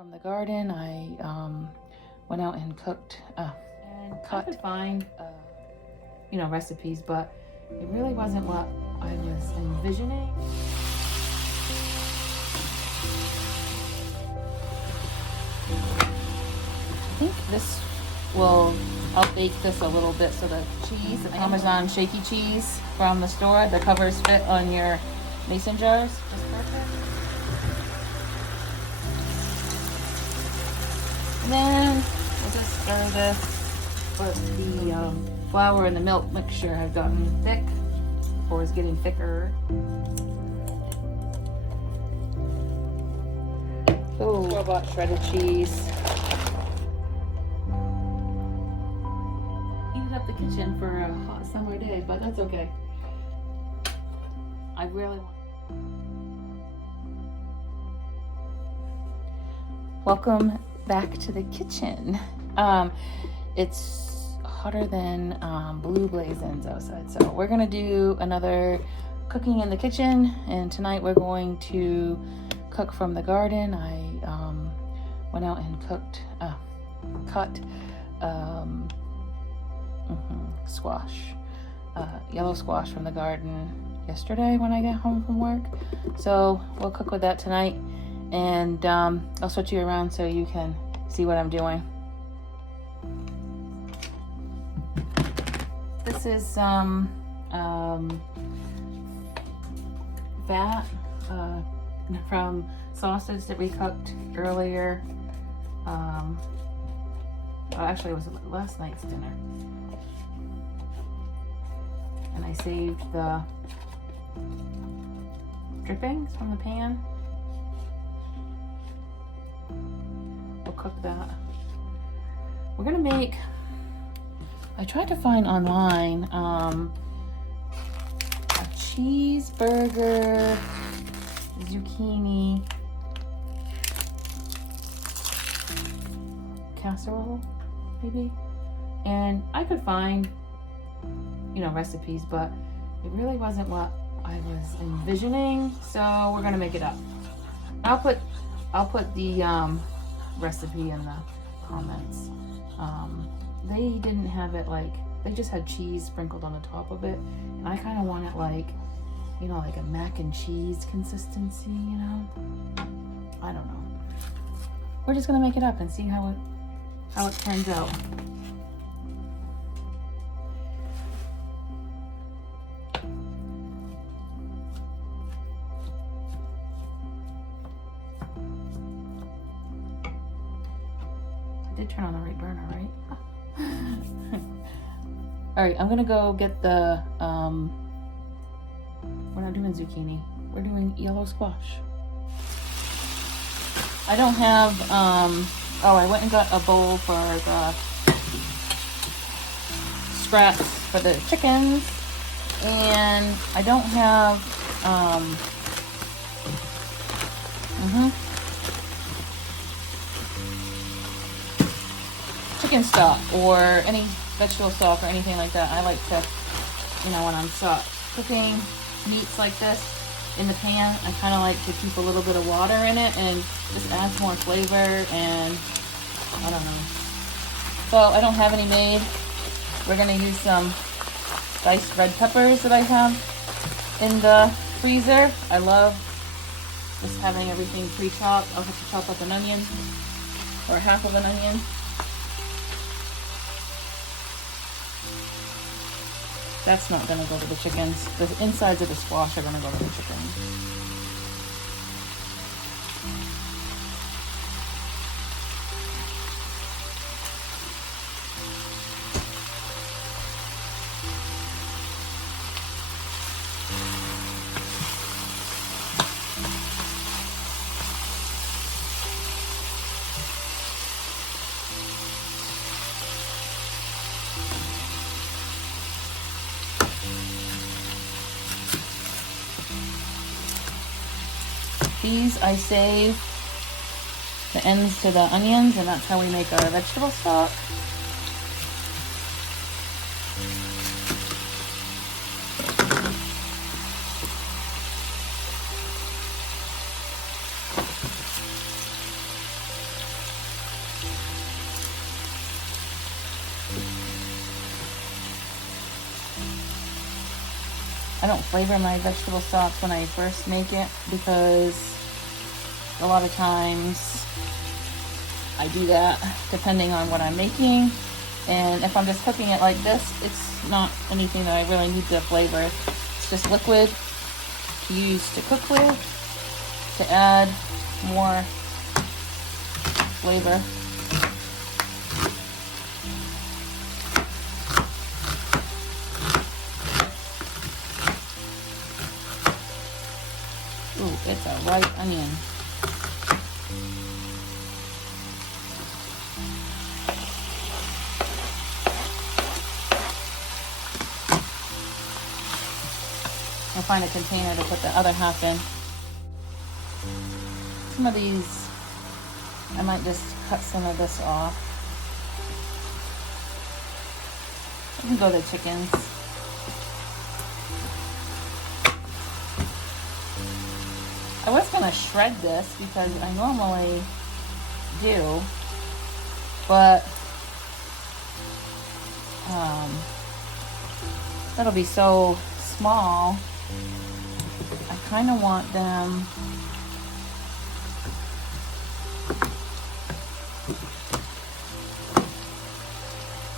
from the garden. I went out and cooked and cut. I could find recipes, but it really wasn't what I was envisioning. I think this will, I'll bake this a little bit so the cheese, the Amazon shaky cheese from the store, the covers fit on your mason jars. Just perfect. And then we'll just stir this. But the flour and the milk mixture have gotten thick, or is getting thicker. Oh, I bought shredded cheese. Heated up the kitchen for a hot summer day, but that's okay. I really want. Welcome back to the kitchen. It's hotter than blue blaze ends outside, so we're gonna do another cooking in the kitchen, and tonight we're going to cook from the garden. I went out and cut squash, yellow squash from the garden yesterday when I got home from work, so we'll cook with that tonight, and I'll switch you around so you can see what I'm doing. This is some fat from sausage that we cooked earlier. Actually, it was last night's dinner. And I saved the drippings from the pan. We'll cook that. We're gonna make, I tried to find online a cheeseburger zucchini casserole, maybe, and I could find recipes, but it really wasn't what I was envisioning, so we're gonna make it up. I'll put the recipe in the comments. They didn't have it they just had cheese sprinkled on the top of it, and I kind of want it like a mac and cheese consistency, I don't know. We're just gonna make it up and see how it turns out. I did turn on the right burner, right? All right, I'm gonna go get the, we're not doing zucchini, we're doing yellow squash. I don't have, I went and got a bowl for the scraps for the chickens, and I don't have, chicken stock or any vegetable stock or anything like that. I like to, when I'm cooking meats like this in the pan, I kind of like to keep a little bit of water in it, and just adds more flavor, and I don't know. So I don't have any made. We're gonna use some diced red peppers that I have in the freezer. I love just having everything pre-chopped. I'll have to chop up an onion, or half of an onion. That's not gonna go to the chickens. The insides of the squash are gonna go to the chickens. These I save the ends to the onions, and that's how we make our vegetable stock. I don't flavor my vegetable stocks when I first make it because a lot of times I do that depending on what I'm making. And if I'm just cooking it like this, it's not anything that I really need to flavor. It's just liquid to use to cook with, to add more flavor. Ooh, it's a ripe onion. I'll find a container to put the other half in. Some of these, I might just cut some of this off. I can go to chickens. I was gonna shred this because I normally do, but that'll be so small. I kind of want them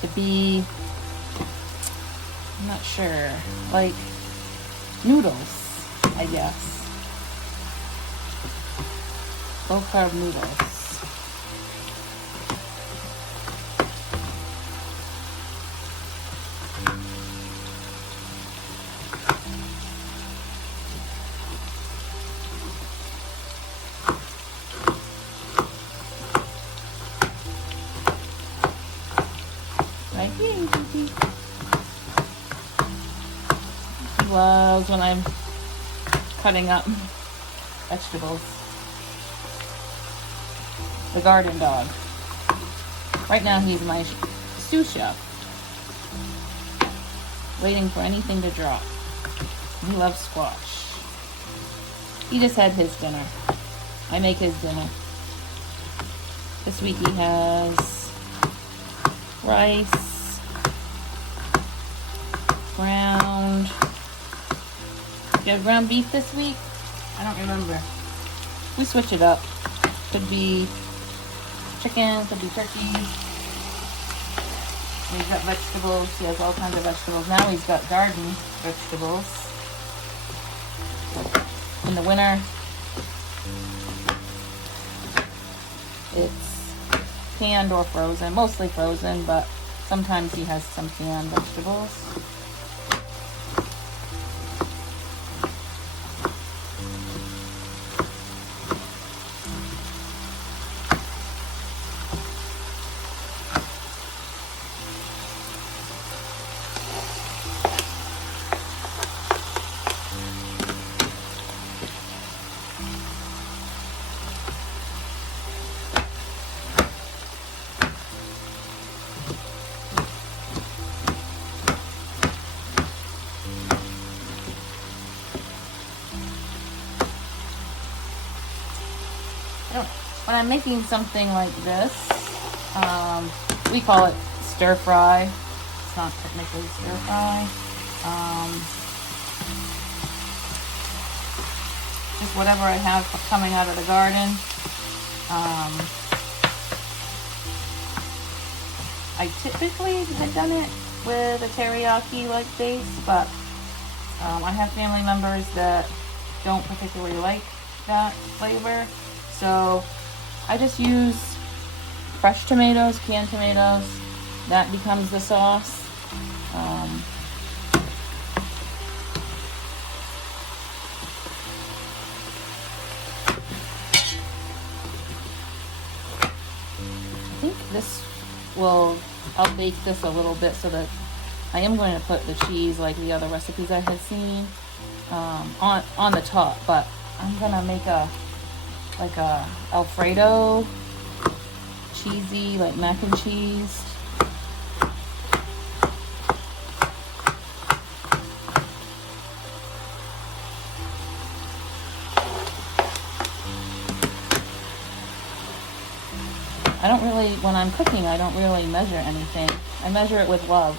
to be, I'm not sure, like noodles, I guess. Low carb noodles. Right here, Gigi. He loves when I'm cutting up vegetables. The garden dog. Right now he's my sous chef, waiting for anything to drop. He loves squash. He just had his dinner. I make his dinner. This week he has rice, ground. Do you have ground beef this week? I don't remember. We switch it up. Could be chicken, could be turkey. And he's got vegetables. He has all kinds of vegetables. Now he's got garden vegetables. In the winter, it's canned or frozen. Mostly frozen, but sometimes he has some canned vegetables. When I'm making something like this, we call it stir fry. It's not technically stir fry. Just whatever I have coming out of the garden. I typically had done it with a teriyaki-like base, but I have family members that don't particularly like that flavor. So I just use fresh tomatoes, canned tomatoes. That becomes the sauce. I think this will, I'll bake this a little bit so that I am going to put the cheese like the other recipes I had seen on the top, but I'm gonna make like a Alfredo cheesy, like mac and cheese. I don't really, when I'm cooking, I don't really measure anything. I measure it with love.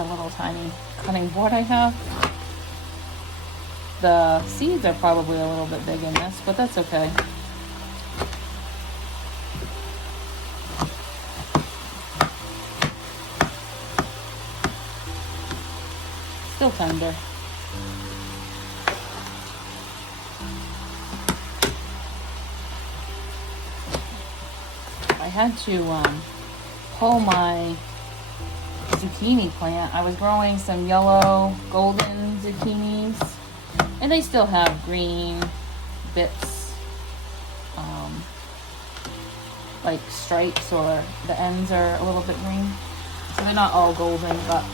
a little tiny cutting board I have. The seeds are probably a little bit big in this, but that's okay. Still tender. I had to pull my zucchini plant. I was growing some yellow golden zucchinis, and they still have green bits, like stripes, or the ends are a little bit green, so they're not all golden, but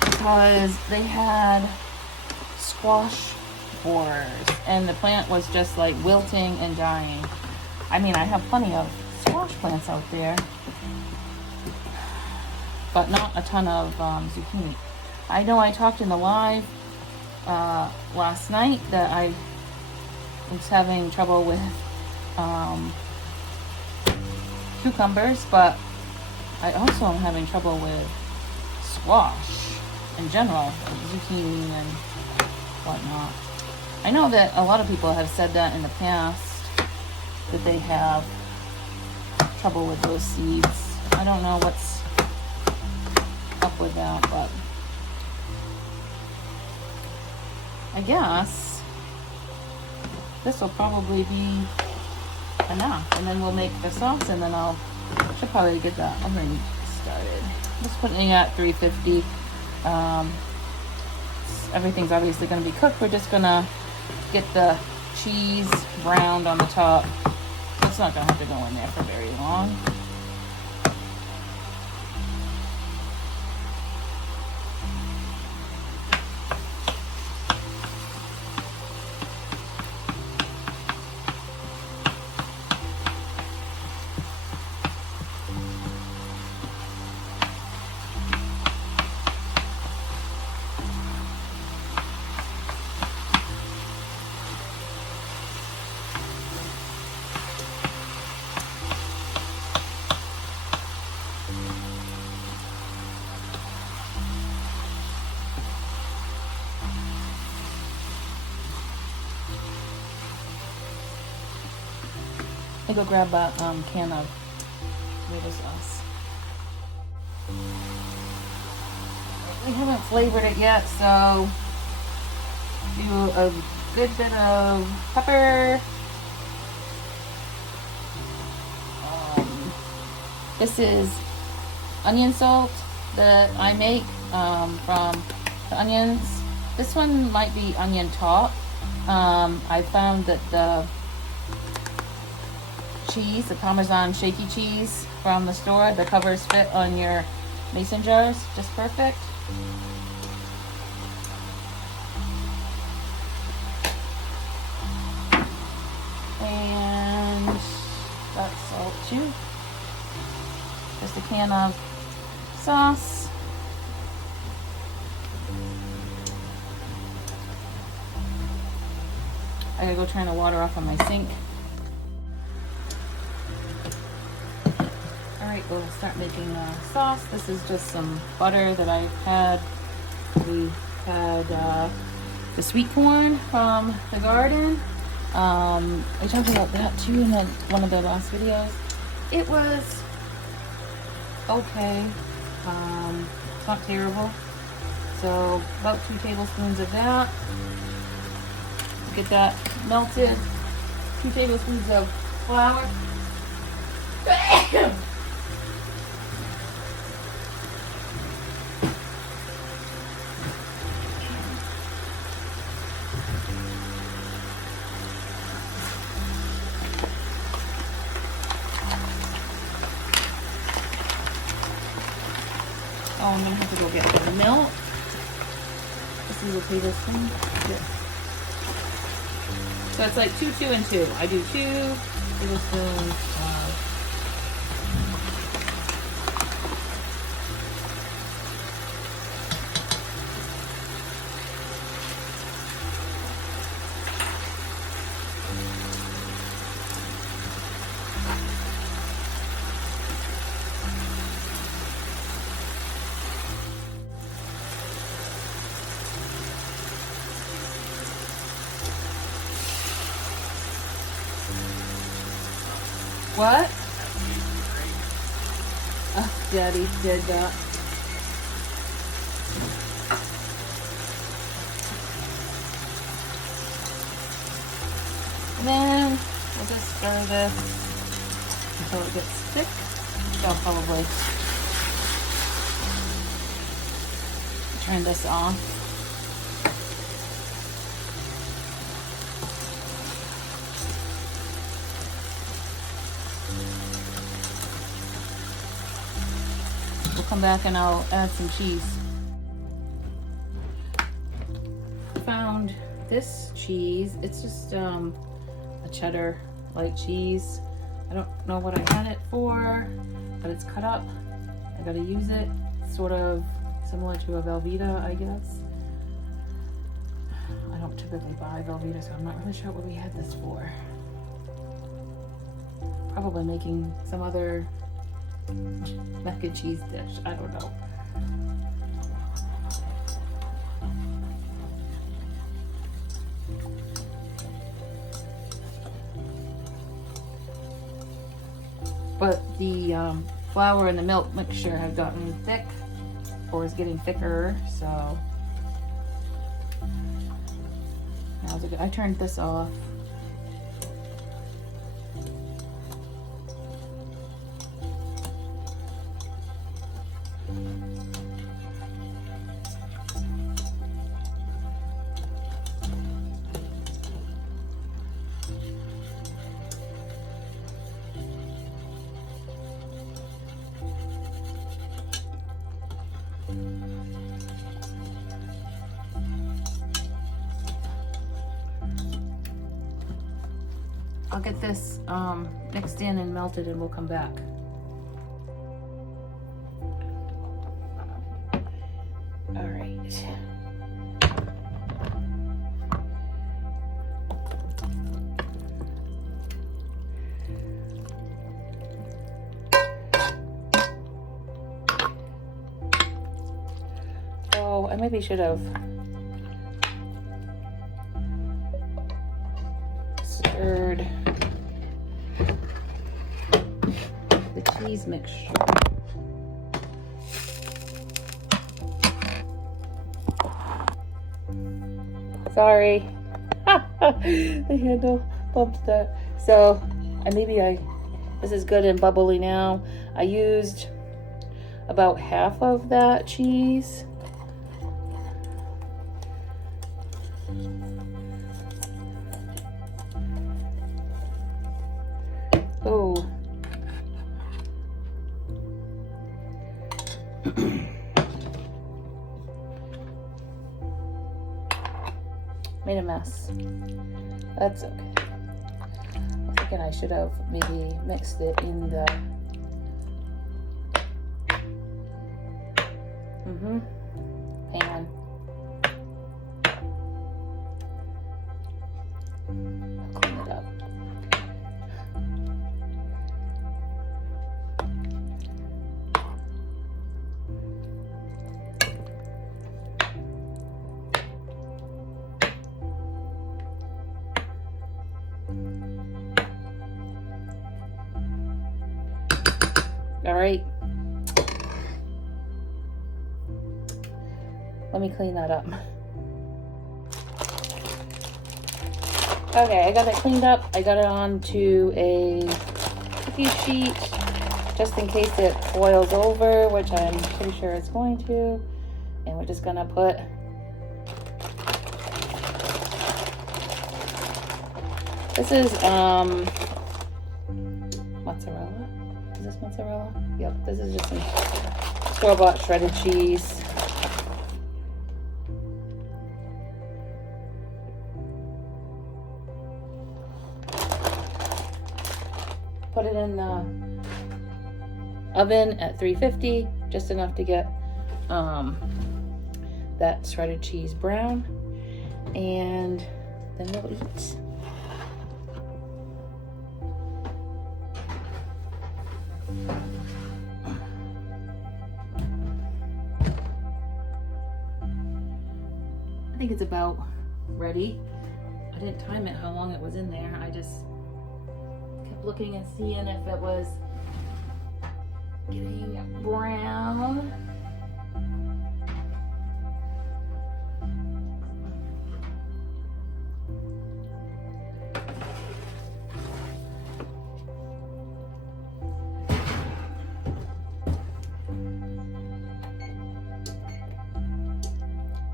because they had squash borers and the plant was just like wilting and dying. I mean, I have plenty of squash plants out there, but not a ton of zucchini. I know I talked in the live last night that I was having trouble with cucumbers, but I also am having trouble with squash in general, zucchini and whatnot. I know that a lot of people have said that in the past, that they have trouble with those seeds. I don't know what's up with that, but I guess this will probably be enough, and then we'll make the sauce, and then should probably get that oven started. Just putting it at 350. Everything's obviously going to be cooked. We're just going to get the cheese browned on the top. It's not going to have to go in there for very long. I go grab a can of tomato sauce. We haven't flavored it yet, so do a good bit of pepper. This is onion salt that I make from the onions. This one might be onion top. I found that the cheese, the Parmesan shaky cheese from the store, the covers fit on your mason jars just perfect. And that's salt too. Just a can of sauce. I gotta go turn the water off on my sink. Alright, we'll start making sauce. This is just some butter that I've had. We had the sweet corn from the garden. I talked about that too in one of the last videos. It was okay. It's not terrible. So about 2 tablespoons of that. Get that melted. 2 tablespoons of flour. Oh, I'm gonna have to go get the milk. This is a tablespoon. Yeah. So it's like 2, 2, and 2. I do 2 tablespoons of What? Oh, Daddy did that. And then we'll just stir this until it gets thick. So probably turn this off. We'll come back and I'll add some cheese. Found this cheese. It's just a cheddar light cheese. I don't know what I had it for, but it's cut up. I gotta use it. It's sort of similar to a Velveeta, I guess. I don't typically buy Velveeta, so I'm not really sure what we had this for. Probably making some other mac and cheese dish. I don't know. But the flour and the milk mixture have gotten thick, or is getting thicker, so now's a good. I turned this off. I'll get this mixed in and melted and we'll come back. All right. Oh, I maybe should have stirred the cheese mixture. Sorry. The handle bumped that. So this is good and bubbly now. I used about half of that cheese. Oh. Made a mess. That's okay. I'm thinking I should have maybe mixed it in the pan. I'll clean it up. All right. Let me clean that up. Okay, I got it cleaned up. I got it onto a cookie sheet just in case it boils over, which I'm pretty sure it's going to. And we're just gonna put this is mozzarella. Is this mozzarella? Yep, this is just some store-bought shredded cheese. Put it in the oven at 350, just enough to get that shredded cheese brown, and then we'll eat. I think it's about ready. I didn't time it how long it was in there. I just kept looking and seeing if it was getting brown.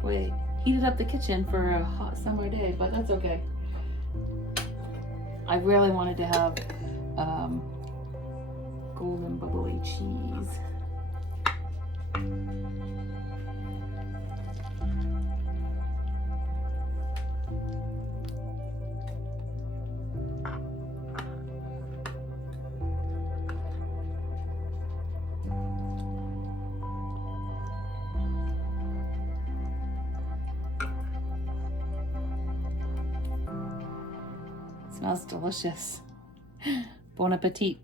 Wait, heated up the kitchen for a hot summer day, but that's okay. I really wanted to have golden bubbly cheese. Smells delicious. Bon appetit.